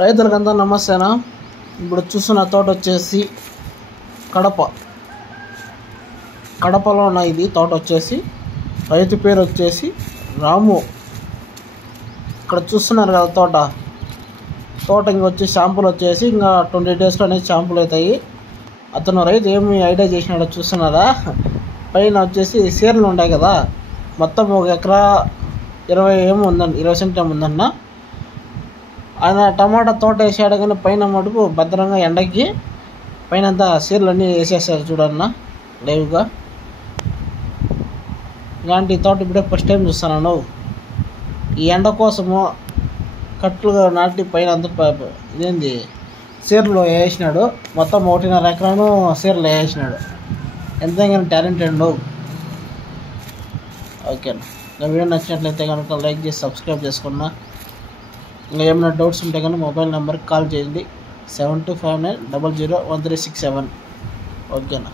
రైతులకంతా నమస్తేనా. ఇప్పుడు చూస్తున్న తోట వచ్చేసి కడపలో ఉన్న ఇది తోట వచ్చేసి రైతు పేరు వచ్చేసి రాము. ఇక్కడ చూస్తున్నారు కదా తోట ఇంకొచ్చి షాంపులు వచ్చేసి ఇంకా 20 daysలో అనేది షాంపులు అవుతాయి. అతను రైతు ఏమి ఐడియా చేసినాడో చూస్తున్నారా. పైన వచ్చేసి సీరలు ఉంటాయి కదా, మొత్తం 1 ఎకరా 20 సెంట్ ఏముందన్న. ఆయన టమాటా తోట వేసాడు కానీ పైన మటుకు భద్రంగా ఎండకి పైన అంతా సీరలు అన్నీ వేసేసారు చూడన్న లైవ్గా. ఇలాంటి తోట ఇప్పుడే ఫస్ట్ టైం చూస్తున్నాను. ఈ ఎండ కోసము కట్లుగా నాటి పైన అంతా ఇదేంది సీరలు వేసినాడు. మొత్తం 1.5 ఎకరాను సీరలు వేసినాడు. ఎంతైనా టాలెంటెడ్. ఓకేనా, నా వీడియో నచ్చినట్లయితే కనుక లైక్ చేసి సబ్స్క్రైబ్ చేసుకున్నా. ఇంకా ఏమైనా డౌట్స్ ఉంటే కనుక మొబైల్ నెంబర్కి కాల్ చేయండి 7259001367. ఓకేనా.